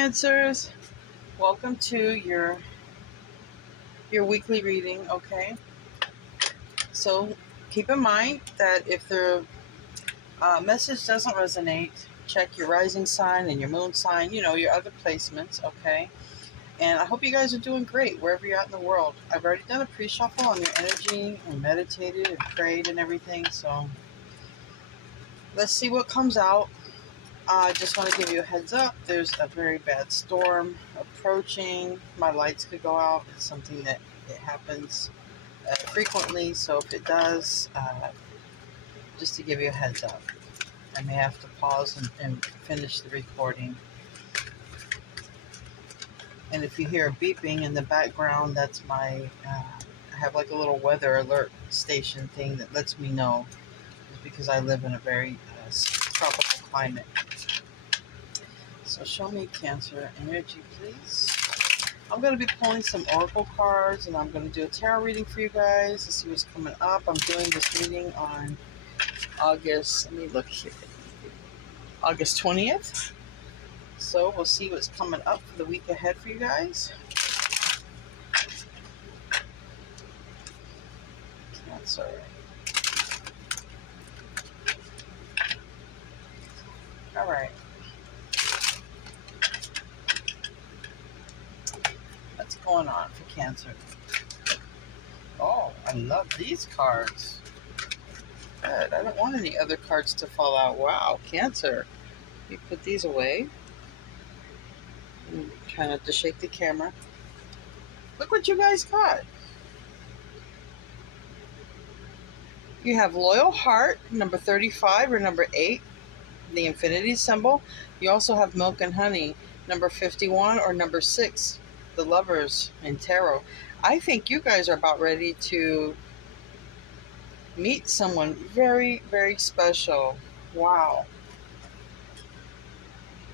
Cancers. Welcome to your weekly reading. Okay, so keep in mind that if the message doesn't resonate, check your rising sign and your moon sign. Your other placements. Okay, and I hope you guys are doing great wherever you're at in the world. I've already done a pre-shuffle on your energy and meditated and prayed and everything. So let's see what comes out. I just want to give you a heads up. There's a very bad storm approaching. My lights could go out. It's something that it happens frequently. So if it does, just to give you a heads up, I may have to pause and finish the recording. And if you hear a beeping in the background, that's I have like a little weather alert station thing that lets me know. It's because I live in a very tropical climate. So show me Cancer energy, please. I'm going to be pulling some oracle cards, and I'm going to do a tarot reading for you guys to see what's coming up. I'm doing this reading on August 20th. So we'll see what's coming up for the week ahead for you guys. Cancer. All right. What's going on for Cancer? Oh, I love these cards. Good. I don't want any other cards to fall out. Wow, Cancer. You put these away. Try not to shake the camera. Look what you guys got. You have Loyal Heart, number 35 or number 8, the infinity symbol. You also have Milk and Honey, number 51 or number 6, the Lovers in Tarot. I think you guys are about ready to meet someone very, very special. Wow.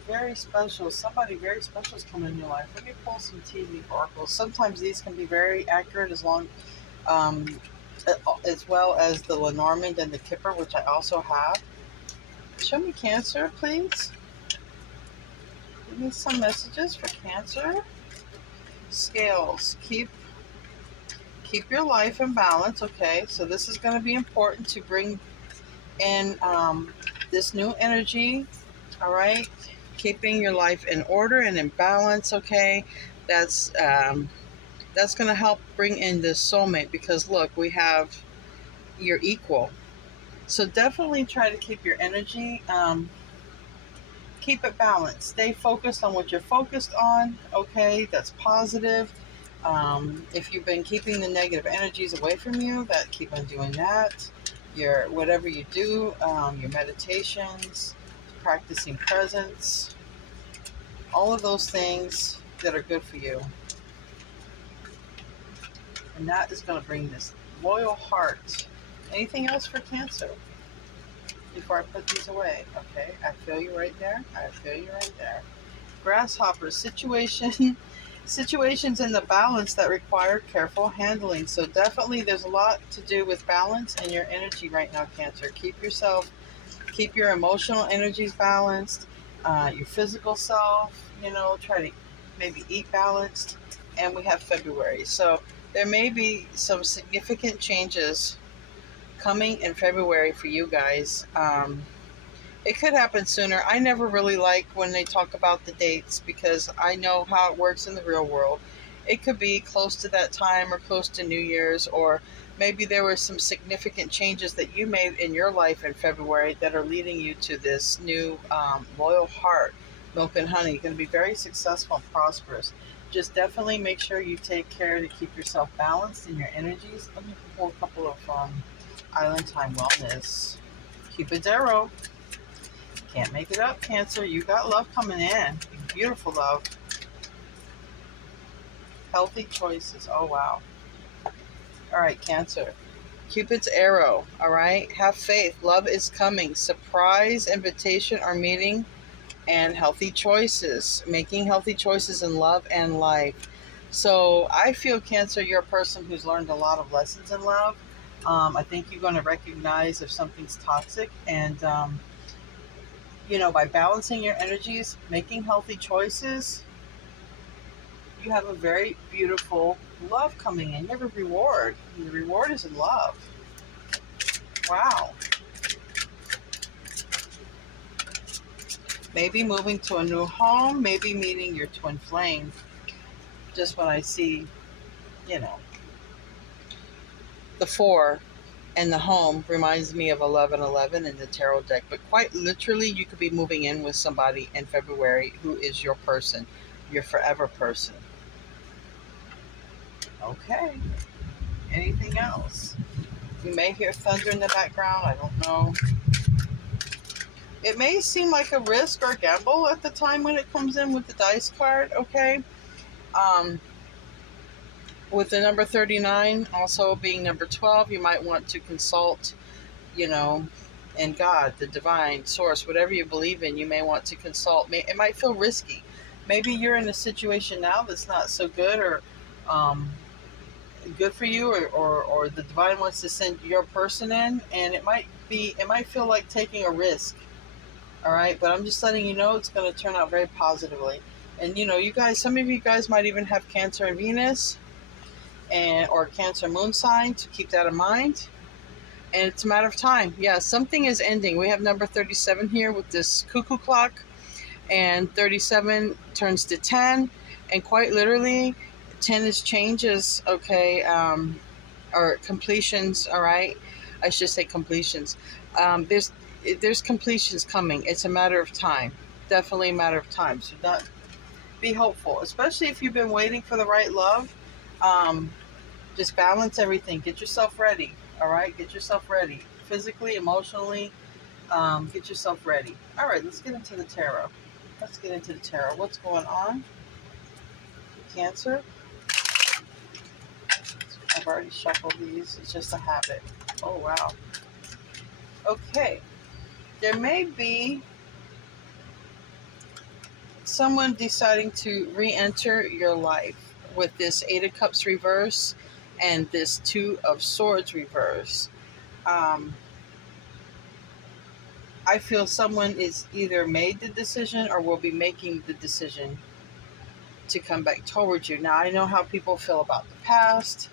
Very special. Somebody very special is coming in your life. Let me pull some TV oracles. Sometimes these can be very accurate as well as the Lenormand and the Kipper, which I also have. Show me Cancer, please. Give me some messages for Cancer. Scales. Keep your life in balance. Okay, so this is going to be important to bring in this new energy. All right, keeping your life in order and in balance. Okay, that's going to help bring in this soulmate, because look, we have your equal. So definitely try to keep your energy, keep it balanced. Stay focused on what you're focused on, okay? That's positive. If you've been keeping the negative energies away from you, keep on doing that. Whatever you do, your meditations, practicing presence, all of those things that are good for you. And that is going to bring this Loyal Heart. Anything else for Cancer before I put these away? Okay, I feel you right there. Grasshopper. Situations in the balance that require careful handling. So definitely there's a lot to do with balance and your energy right now, Cancer. Keep your emotional energies balanced, your physical self, try to maybe eat balanced. And we have February. So there may be some significant changes coming in February for you guys. It could happen sooner. I never really like when they talk about the dates, because I know how it works in the real world. It could be close to that time or close to New Year's, or maybe there were some significant changes that you made in your life in February that are leading you to this new Loyal Heart, Milk and Honey. You're going to be very successful and prosperous. Just definitely make sure you take care to keep yourself balanced in your energies. Let me pull a couple of Island Time Wellness. Cupid's Arrow. Can't make it up, Cancer. You got love coming in. Beautiful love. Healthy choices. Oh, wow. All right, Cancer. Cupid's Arrow. All right. Have faith. Love is coming. Surprise invitation or meeting, and healthy choices. Making healthy choices in love and life. So I feel, Cancer, you're a person who's learned a lot of lessons in love. I think you're going to recognize if something's toxic, and by balancing your energies, making healthy choices, you have a very beautiful love coming in. You have a reward. And the reward is in love. Wow. Maybe moving to a new home, maybe meeting your twin flame. Just when I see, you know, the 4 and the home reminds me of 1111 in the tarot deck. But quite literally, you could be moving in with somebody in February who is your person, your forever person. Okay. Anything else? You may hear thunder in the background. I don't know. It may seem like a risk or gamble at the time when it comes in with the dice card, okay? Um, with the number 39 also being number 12, you might want to consult, in God, the divine source, whatever you believe in, you may want to consult. It might feel risky. Maybe you're in a situation now that's not so good or good for you, or the divine wants to send your person in, and it might feel like taking a risk. All right, but I'm just letting you know it's going to turn out very positively. And you guys, some of you guys might even have Cancer and Venus, or Cancer moon sign, so keep that in mind. And it's a matter of time. Yeah, something is ending. We have number 37 here with this cuckoo clock, and 37 turns to 10, and quite literally 10 is changes, okay, or completions. All right, I should say completions. There's completions coming. It's a matter of time. Definitely a matter of time. So not be hopeful, especially if you've been waiting for the right love. Just balance everything. Get yourself ready. All right, get yourself ready, physically, emotionally. Get yourself ready. All right, let's get into the tarot. What's going on? Cancer. I've already shuffled these. It's just a habit. Oh wow. Okay. There may be someone deciding to re-enter your life with this 8 of Cups reverse and this 2 of Swords reverse. I feel someone is either made the decision or will be making the decision to come back towards you. Now, I know how people feel about the past,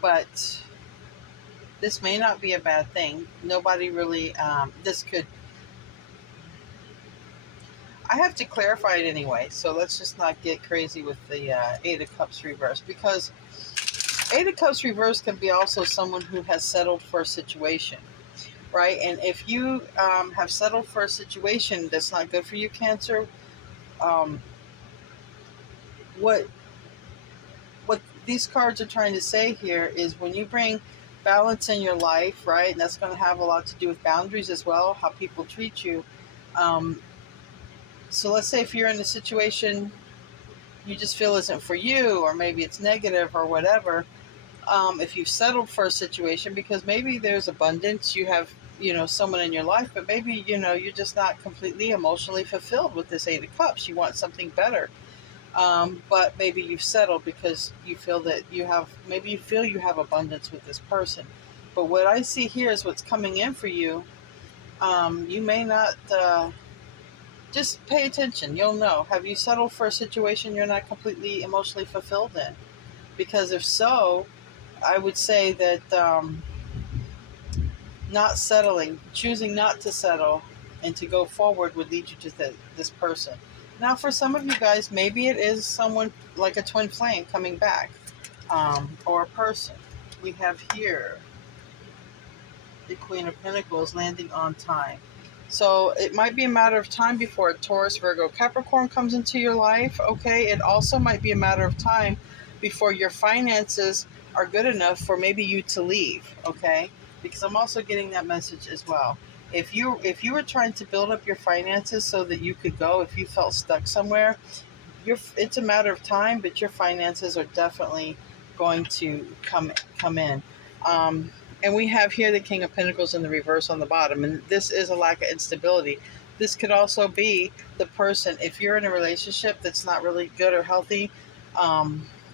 but this may not be a bad thing. Nobody really, this could, I have to clarify it anyway, so let's just not get crazy with the 8 of Cups reverse, because 8 of Cups reverse can be also someone who has settled for a situation, right? And if you have settled for a situation that's not good for you, Cancer, what these cards are trying to say here is when you bring balance in your life, right, and that's going to have a lot to do with boundaries as well, how people treat you. So let's say if you're in a situation you just feel isn't for you, or maybe it's negative or whatever, if you've settled for a situation because maybe there's abundance, you have someone in your life, but maybe you're just not completely emotionally fulfilled with this 8 of Cups. You want something better. But maybe you've settled because you feel that you have abundance with this person. But what I see here is what's coming in for you. You may not, just pay attention. You'll know. Have you settled for a situation you're not completely emotionally fulfilled in? Because if so, I would say that not settling, choosing not to settle and to go forward would lead you to this person. Now, for some of you guys, maybe it is someone like a twin flame coming back, or a person. We have here the Queen of Pentacles landing on time. So it might be a matter of time before a Taurus, Virgo, Capricorn comes into your life, okay? It also might be a matter of time before your finances are good enough for maybe you to leave, okay? Because I'm also getting that message as well. If you were trying to build up your finances so that you could go, if you felt stuck somewhere, it's a matter of time, but your finances are definitely going to come in. And we have here the King of Pentacles in the reverse on the bottom, and this is a lack of instability. This could also be the person, if you're in a relationship that's not really good or healthy,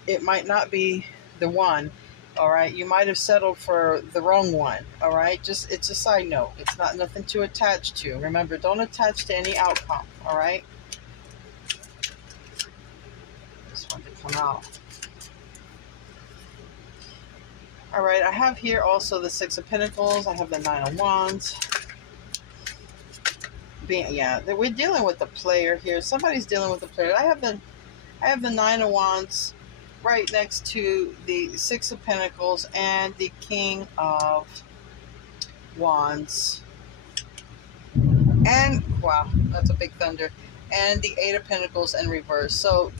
it might not be the one. All right, you might have settled for the wrong one. All right, just it's a side note. It's not nothing to attach to. Remember, don't attach to any outcome. All right, this one to come out. All right, I have here also the Six of Pentacles. I have the Nine of Wands. Yeah, we're dealing with the player here. Somebody's dealing with the player. I have the Nine of Wands right next to the Six of Pentacles and the King of Wands. And wow, that's a big thunder. And the Eight of Pentacles in reverse. So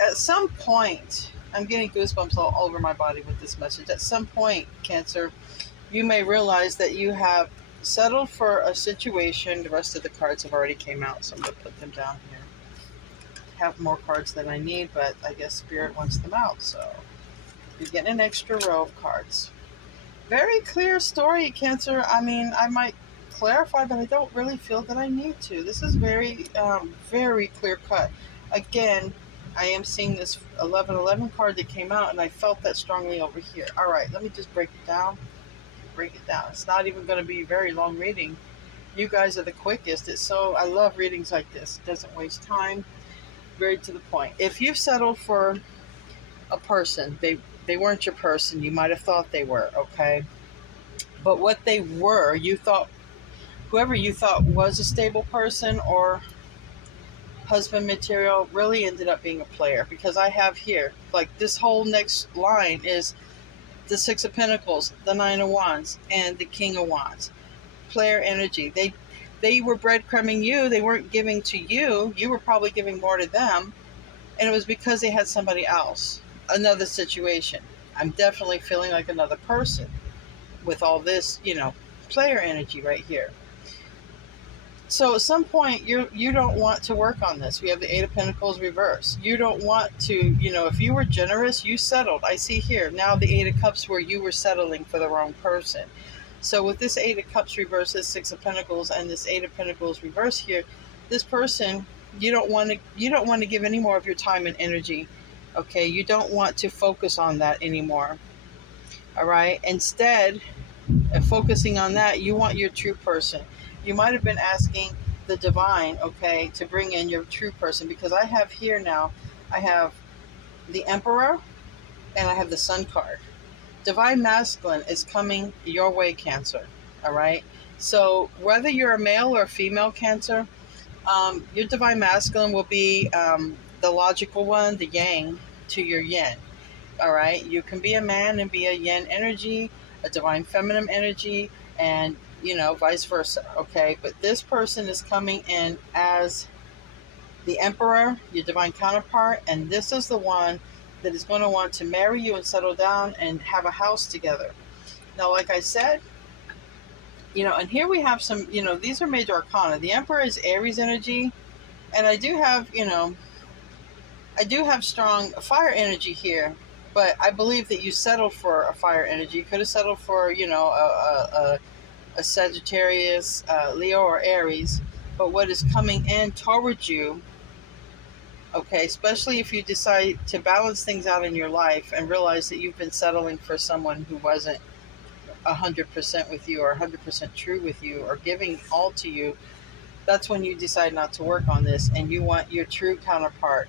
at some point, I'm getting goosebumps all over my body with this message. At some point, Cancer, you may realize that you have settled for a situation. The rest of the cards have already came out, so I'm going to put them down here. I have more cards than I need, but I guess Spirit wants them out, so you're getting an extra row of cards. Very clear story, Cancer. I mean, I might clarify, but I don't really feel that I need to. This is very, very clear cut. Again, I am seeing this 1111 card that came out, and I felt that strongly over here. All right, let me just break it down. It's not even going to be a very long reading. You guys are the quickest. I love readings like this. It doesn't waste time. Very to the point. If you've settled for a person, they weren't your person. You might have thought they were, okay? But what they were, you thought, whoever you thought was a stable person or husband material really ended up being a player, because I have here, like this whole next line is the Six of Pentacles, the Nine of Wands, and the King of Wands. Player energy. They were breadcrumbing you. They weren't giving to you. You were probably giving more to them. And it was because they had somebody else, another situation. I'm definitely feeling like another person with all this, player energy right here. So at some point, you don't want to work on this. We have the Eight of Pentacles reverse. You don't want to, if you were generous, you settled. I see here now the Eight of Cups where you were settling for the wrong person. So with this Eight of Cups reverse, this Six of Pentacles, and this Eight of Pentacles reverse here, this person, you don't want to give any more of your time and energy. Okay, you don't want to focus on that anymore. All right. Instead of focusing on that, you want your true person. You might have been asking the divine, okay, to bring in your true person, because I have here now, I have the Emperor and I have the Sun card. Divine Masculine is coming your way, Cancer. All right. So whether you're a male or a female, Cancer, your Divine Masculine will be the logical one, the Yang to your Yin. All right. You can be a man and be a Yin energy, a Divine Feminine energy, and vice versa, okay? But this person is coming in as the Emperor, your divine counterpart, and this is the one that is going to want to marry you and settle down and have a house together. Now, like I said, and here we have some, these are major arcana. The Emperor is Aries energy, and I do have strong fire energy here, but I believe that you settled for a fire energy. You could have settled for, a Sagittarius, Leo, or Aries, but what is coming in towards you, okay, especially if you decide to balance things out in your life and realize that you've been settling for someone who wasn't 100% with you or 100% true with you or giving all to you, that's when you decide not to work on this and you want your true counterpart,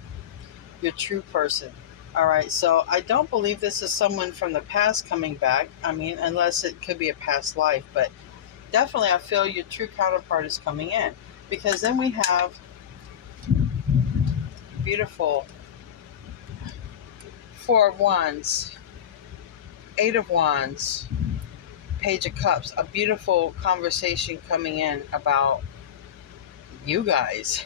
your true person. All right, so I don't believe this is someone from the past coming back. I mean, unless it could be a past life, but definitely I feel your true counterpart is coming in, because then we have beautiful Four of Wands, Eight of Wands, Page of Cups, a beautiful conversation coming in about you guys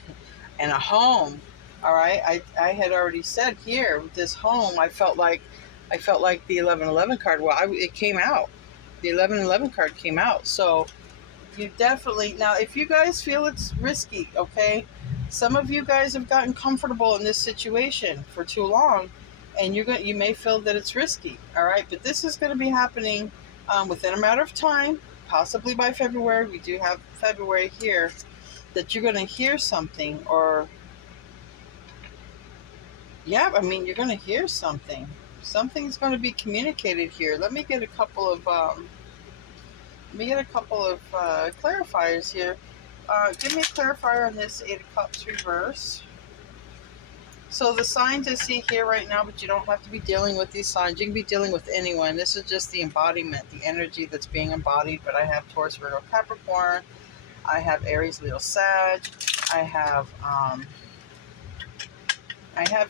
and a home. All right, I had already said here with this home, I felt like the 1111 card. Well, it came out. The 1111 card came out. So you definitely, now if you guys feel it's risky, okay, some of you guys have gotten comfortable in this situation for too long, and you may feel that it's risky. All right, but this is going to be happening within a matter of time, possibly by February. We do have February here, that you're going to hear something, or you're going to hear something. Something's going to be communicated here. Let me get a couple of clarifiers here. Give me a clarifier on this Eight of Cups reverse. So the signs I see here right now, but you don't have to be dealing with these signs. You can be dealing with anyone. This is just the embodiment, the energy that's being embodied. But I have Taurus, Virgo, Capricorn. I have Aries, Leo, Sag. I have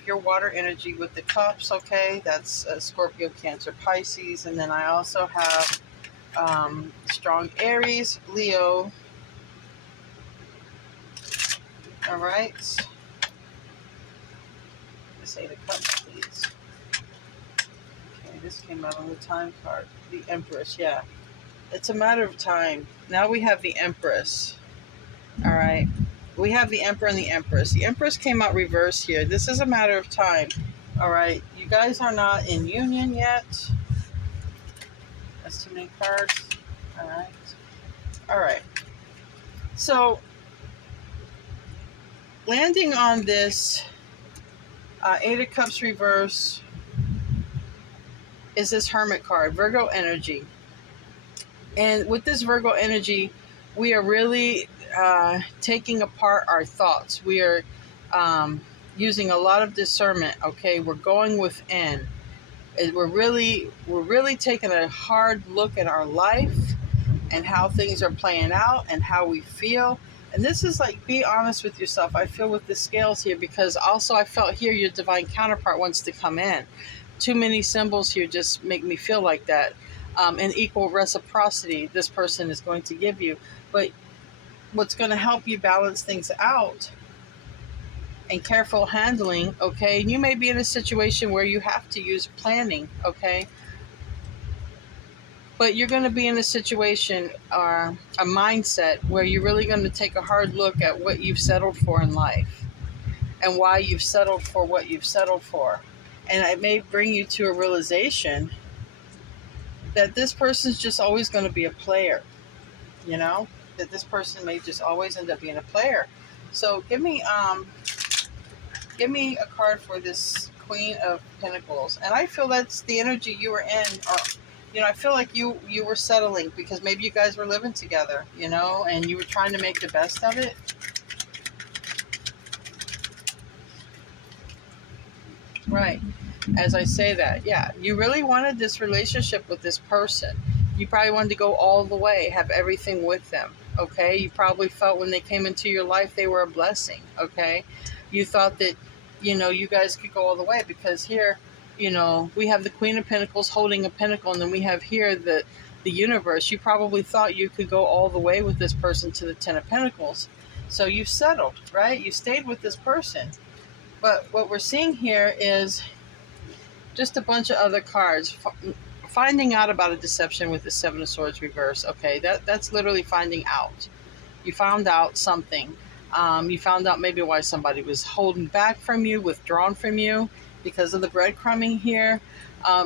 your water energy with the cups, okay? That's Scorpio, Cancer, Pisces. And then I also have strong Aries, Leo. All right. This Eight of Cups, please. Okay, this came out on the time card. The Empress, yeah. It's a matter of time. Now we have the Empress. All right. We have the Emperor and the Empress. The Empress came out reverse here. This is a matter of time. All right. You guys are not in union yet. That's too many cards. All right. All right. So, landing on this Eight of Cups reverse is this Hermit card, Virgo energy. And with this Virgo energy, we are really taking apart our thoughts. We are using a lot of discernment. Okay, we're going within. We're really taking a hard look at our life and how things are playing out and how we feel. And this is like, be honest with yourself. I feel with the scales here, because also I felt here your divine counterpart wants to come in. Too many symbols here just make me feel like that. And equal reciprocity this person is going to give you. But what's going to help you balance things out and careful handling, okay? You may be in a situation where you have to use planning, okay? But you're going to be in a situation or a mindset where you're really going to take a hard look at what you've settled for in life and why you've settled for what you've settled for. And it may bring you to a realization that this person's just always going to be a player, you know? That this person may just always end up being a player. So give me a card for this Queen of Pentacles. And I feel that's the energy you were in, or I feel like you were settling because maybe you guys were living together, and you were trying to make the best of it. Right. As I say that, yeah, you really wanted this relationship with this person. You probably wanted to go all the way, have everything with them, okay? You probably felt when they came into your life, they were a blessing, okay? You thought that, you guys could go all the way because here, we have the Queen of Pentacles holding a pentacle, and then we have here the universe. You probably thought you could go all the way with this person to the Ten of Pentacles. So you settled, right? You stayed with this person. But what we're seeing here is just a bunch of other cards. Finding out about a deception with the Seven of Swords reverse. Okay, that's literally finding out. You found out something. You found out maybe why somebody was holding back from you, withdrawn from you, because of the breadcrumbing here,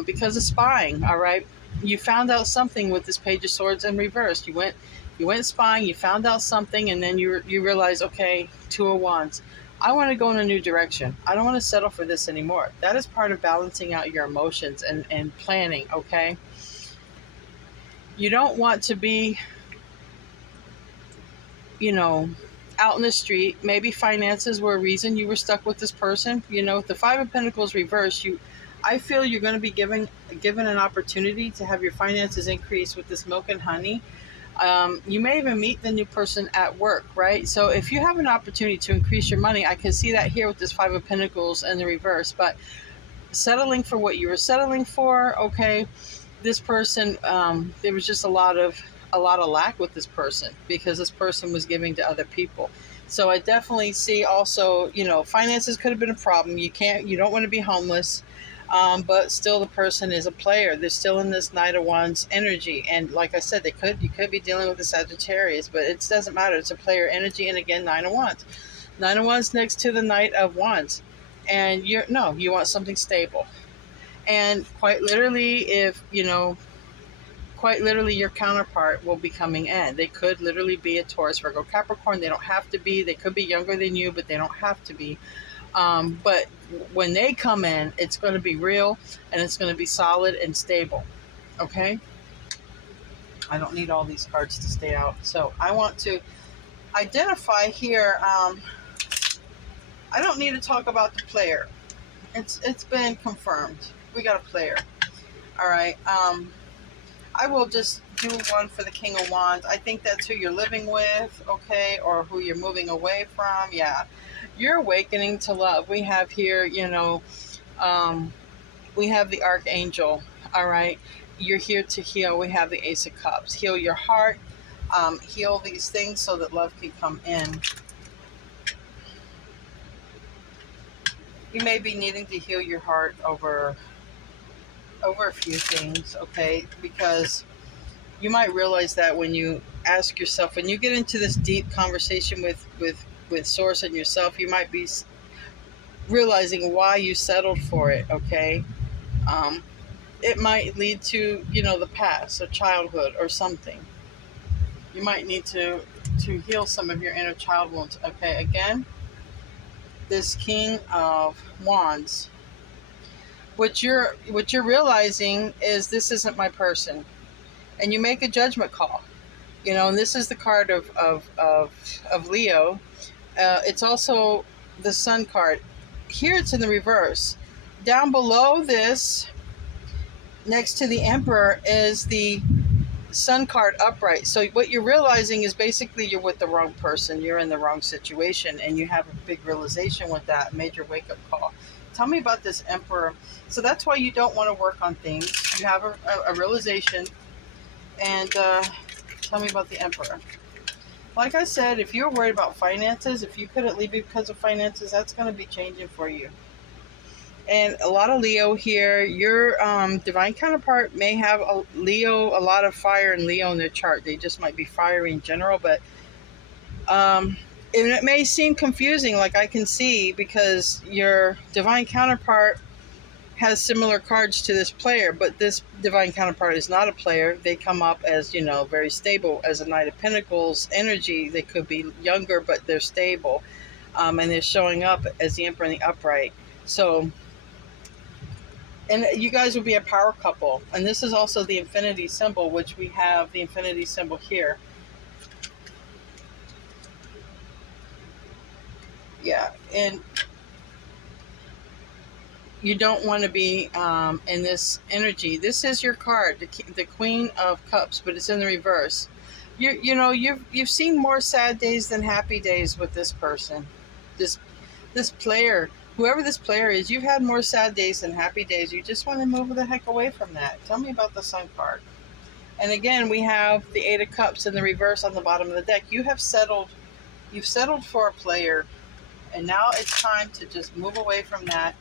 because of spying, all right? You found out something with this Page of Swords in reverse. You went spying, you found out something, and then you realize, okay, Two of Wands. I want to go in a new direction. I don't want to settle for this anymore. That is part of balancing out your emotions and planning, okay? You don't want to be, out in the street. Maybe finances were a reason you were stuck with this person. With the Five of Pentacles reverse, I feel you're going to be given an opportunity to have your finances increase with this Milk and Honey. You may even meet the new person at work, right? So if you have an opportunity to increase your money, I can see that here with this Five of Pentacles and the reverse. But settling for what you were settling for, okay, this person, there was just a lot of lack with this person because this person was giving to other people. So I definitely see also, finances could have been a problem. You don't want to be homeless. But still the person is a player. They're still in this Knight of Wands energy. And like I said, you could be dealing with the Sagittarius, but it doesn't matter. It's a player energy. And again, Nine of Wands. Nine of Wands next to the Knight of Wands. And you want something stable. And quite literally, your counterpart will be coming in. They could literally be a Taurus, Virgo, Capricorn. They don't have to be. They could be younger than you, but they don't have to be. But when they come in, it's going to be real and it's going to be solid and stable. Okay? I don't need all these cards to stay out. So I want to identify here. I don't need to talk about the player. It's been confirmed. We got a player. All right. I will just do one for the King of Wands. I think that's who you're living with, okay, or who you're moving away from. Yeah. You're awakening to love. We have here, we have the Archangel, all right? You're here to heal. We have the Ace of Cups. Heal your heart. Heal these things so that love can come in. You may be needing to heal your heart over a few things, okay? Because you might realize that when you ask yourself, when you get into this deep conversation with Source and yourself, you might be realizing why you settled for it, okay? It might lead to, the past, or childhood, or something. You might need to heal some of your inner child wounds, okay? Again, this King of Wands, what you're realizing is this isn't my person, and you make a judgment call, and this is the card of Leo. It's also the Sun card. Here it's in the reverse. Down below this, next to the Emperor, is the Sun card upright. So what you're realizing is basically you're with the wrong person. You're in the wrong situation, and you have a big realization with that, major wake-up call. Tell me about this Emperor. So that's why you don't want to work on things. You have a realization. And tell me about the Emperor. Like I said, if you're worried about finances, if you couldn't leave because of finances, that's going to be changing for you. And a lot of Leo here. Your divine counterpart may have a lot of fire in Leo in their chart. They just might be fiery in general, but and it may seem confusing, like I can see, because your divine counterpart has similar cards to this player, but this divine counterpart is not a player. They come up as, very stable, as a Knight of Pentacles energy. They could be younger, but they're stable. And they're showing up as the Emperor in the upright. So, and you guys would be a power couple. And this is also the infinity symbol, which we have the infinity symbol here. Yeah, and you don't want to be in this energy. This is your card, the Queen of Cups, but it's in the reverse. You've seen more sad days than happy days with this person, this player, whoever this player is. You've had more sad days than happy days. You just want to move the heck away from that. Tell me about the Sun card. And again, we have the Eight of Cups in the reverse on the bottom of the deck. You've settled for a player, and now it's time to just move away from that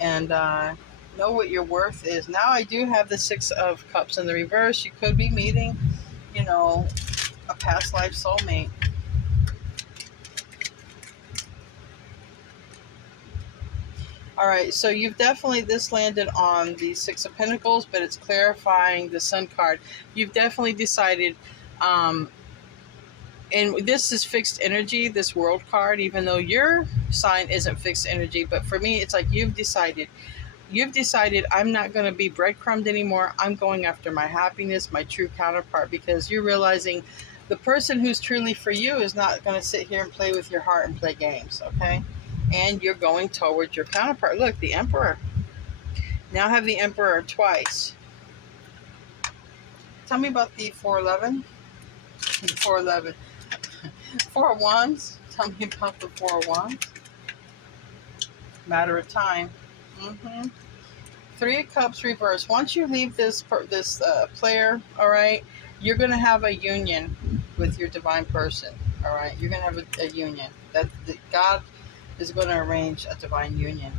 and know what your worth is. Now I do have the Six of Cups in the reverse. You could be meeting, a past life soulmate. All right, so you've definitely, this landed on the Six of Pentacles, but it's clarifying the Sun card. You've definitely decided, and this is fixed energy, this World card, even though your sign isn't fixed energy. But for me, it's like you've decided I'm not going to be breadcrumbed anymore. I'm going after my happiness, my true counterpart, because you're realizing the person who's truly for you is not going to sit here and play with your heart and play games, okay? And you're going towards your counterpart. Look, the Emperor. Now have the Emperor twice. Tell me about the 411. 411. Four of Wands. Tell me about the Four of Wands. Matter of time. Three of Cups reverse. Once you leave this player, all right, you're going to have a union with your divine person. All right, you're going to have a union. God is going to arrange a divine union.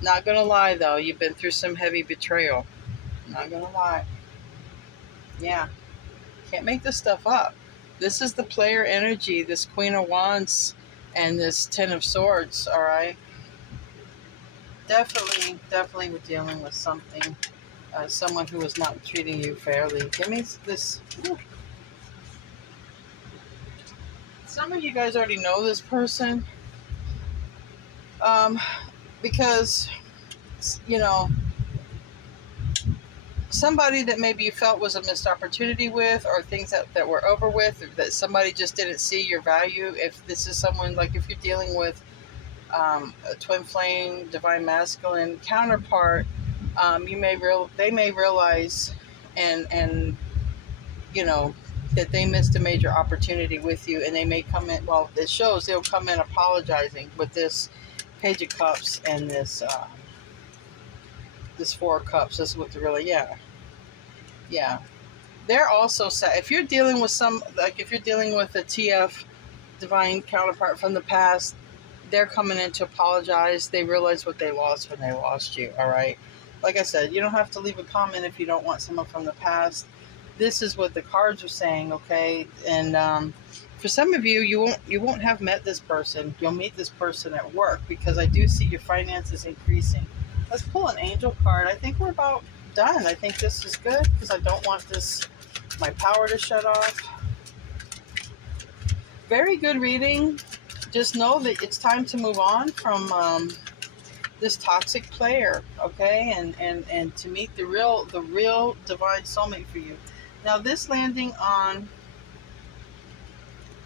Not going to lie, though, you've been through some heavy betrayal. Not going to lie. Yeah, can't make this stuff up. This is the player energy, this Queen of Wands and this Ten of Swords, all right? Definitely we're dealing with something, someone who is not treating you fairly. Give me this. Some of you guys already know this person. um, because you know somebody that maybe you felt was a missed opportunity with, or things that were over with, or that somebody just didn't see your value. If this is someone, like if you're dealing with a twin flame, divine masculine counterpart, they may realize and you know that they missed a major opportunity with you, and they may come in. Well, it shows they'll come in apologizing with this Page of Cups and this Four of Cups. This is what they're really, yeah. They're also sad. If you're dealing with if you're dealing with a TF divine counterpart from the past, they're coming in to apologize. They realize what they lost when they lost you. All right. Like I said, you don't have to leave a comment if you don't want someone from the past. This is what the cards are saying. Okay, and for some of you, you won't have met this person. You'll meet this person at work, because I do see your finances increasing. Let's pull an angel card. I think we're about done. I think this is good, because I don't want my power to shut off. Very good reading. Just know that it's time to move on from this toxic player, okay, and to meet the real divine soulmate for you. Now, this landing on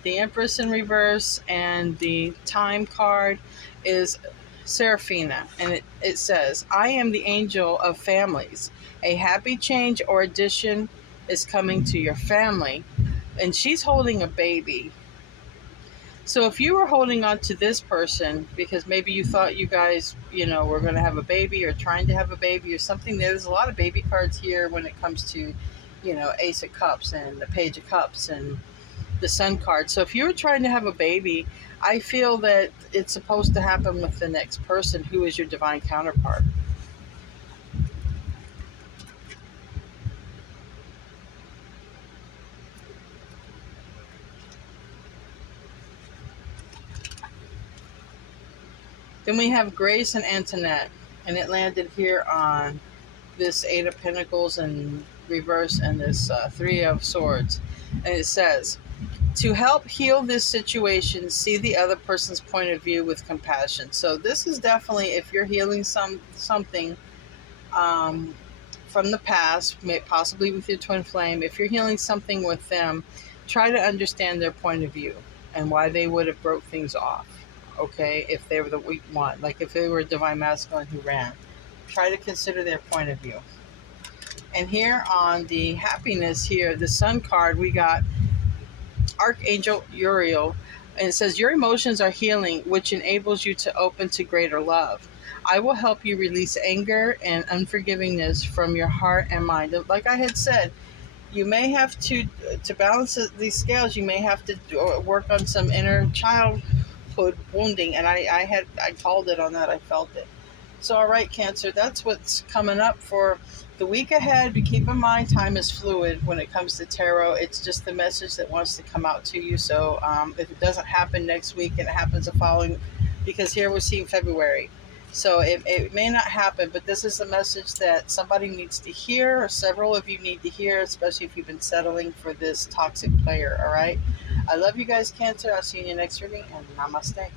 the Empress in reverse and the Time card is Seraphina, and it says, I am the angel of families. A happy change or addition is coming to your family. And she's holding a baby. So if you were holding on to this person because maybe you thought you guys, were going to have a baby, or trying to have a baby or something, there's a lot of baby cards here when it comes to, Ace of Cups and the Page of Cups and the Sun card. So if you were trying to have a baby, I feel that it's supposed to happen with the next person who is your divine counterpart. Then we have Grace and Antoinette, and it landed here on this Eight of Pentacles in reverse and this Three of Swords. And it says, to help heal this situation, see the other person's point of view with compassion. So this is definitely, if you're healing something from the past, possibly with your twin flame, if you're healing something with them, try to understand their point of view and why they would have broke things off. Okay, if they were the weak one, like if they were a divine masculine who ran, try to consider their point of view. And here on the happiness, here the Sun card, we got Archangel Uriel, and it says, your emotions are healing, which enables you to open to greater love. I will help you release anger and unforgivingness from your heart and mind. Like I had said, you may have to balance these scales, you may have to work on some inner childhood wounding, and I called it on that. I felt it. So, all right, Cancer, that's what's coming up for the week ahead. But keep in mind, time is fluid when it comes to tarot. It's just the message that wants to come out to you. So if it doesn't happen next week and it happens the following, because here we're seeing February. So it may not happen, but this is a message that somebody needs to hear, or several of you need to hear, especially if you've been settling for this toxic player, all right? I love you guys, Cancer. I'll see you in your next reading, and namaste.